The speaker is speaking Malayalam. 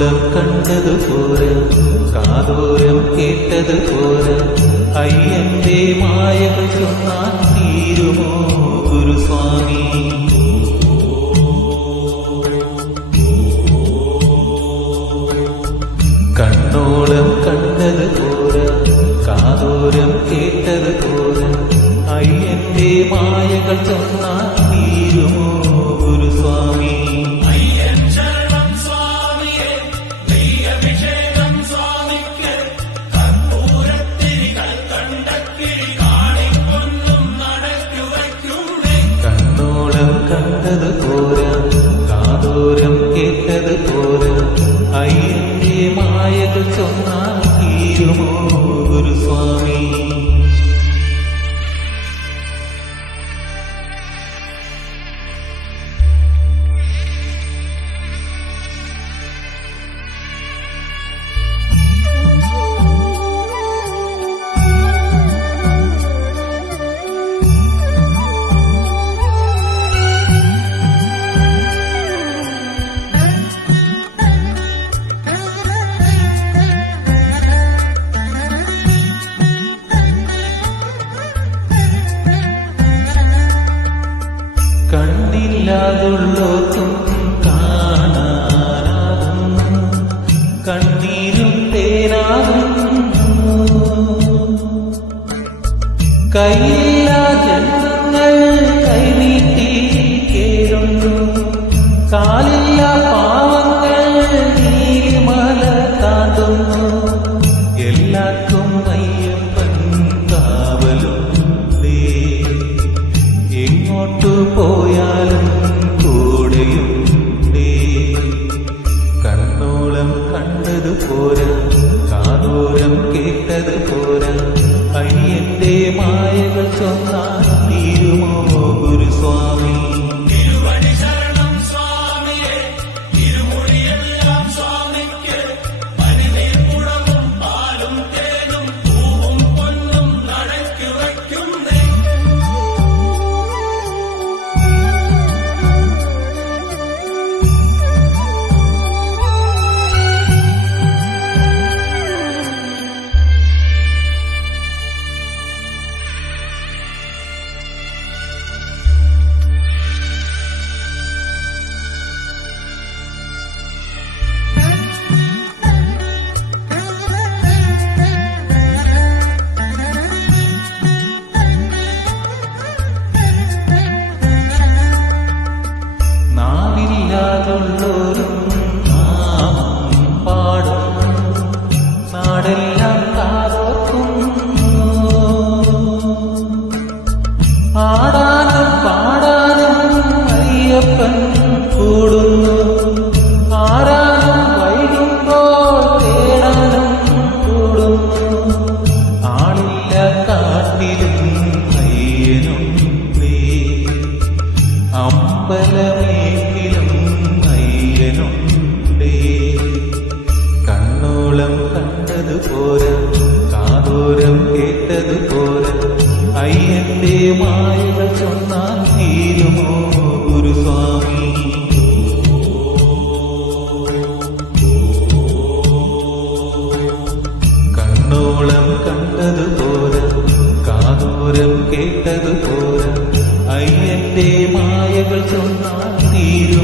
കണ്ണോളം കണ്ടത് പോരാ, കാതോരം കേട്ടത് പോരാ, അയ്യന്റെ മായകൾ ചൊന്നാൽ തീരുമോ ഗുരുസ്വാമി? കണ്ണോളം കണ്ടത് പോരാ, കാതോരം കേട്ടത് പോരാ, അയ്യന്റെ മായകൾ ചൊന്നാൽ തീരുമോ ഗുരുസ്വാമി? കണ്ണോളം കണ്ടത് പോരാ, കാതോരം കേട്ടത് പോരാ, അയ്യന്റെ മായകൾ ചൊന്നാൽ തീരുമോ ഗുരുസ്വാമി? കണ്ണില്ലാതുള്ളോർക്കും കാണാനാകുന്നു, കണ്ണീരും തേനാകുന്നു. കൈയില്ലാ ജന്മങ്ങൾ കൈനീട്ടി കേറുന്നു, കാലില്ലാ പാവങ്ങൾ നീലിമല താണ്ടുന്നു. എല്ലാവർക്കും അയ്യപ്പൻ കാവലുണ്ടേ, എങ്ങോട്ടു പോയാലും കൂടെയുണ്ടേ. കണ്ണോളം കണ്ടത് പോരാ, കാതോരം കേട്ടത് പോരാ, അയ്യന്റെ മായകൾ ചൊന്നാൽ തീരുമോ ഗുരുസ്വാമി? നാവില്ലാതുള്ളോരും നാമം പാടുന്നു, നാടെല്ലാം കാതോർക്കുന്നു. ആടാനും പാടാനും അയ്യപ്പൻ കൂടുന്നു, ആരാനും വൈകുമ്പോൾ തേടാനും കൂടുന്നു. ആളില്ല കാട്ടിലും അയ്യനുണ്ടേ, അമ്പലമേക്കിലും അയ്യനുണ്ടേ. കണ്ണോളം കണ്ടത് പോരാ, കാതോരം കേട്ടത് പോരാ, അയ്യന്റെ മായകൾ ചൊന്നാൽ തീരുമോ ഗുരുസ്വാമി? കണ്ണോളം കണ്ടത് പോരാ, കാതോരം കേട്ടത് പോരാ, അയ്യന്റെ മായകൾ ചൊന്നാൽ തീരുമോ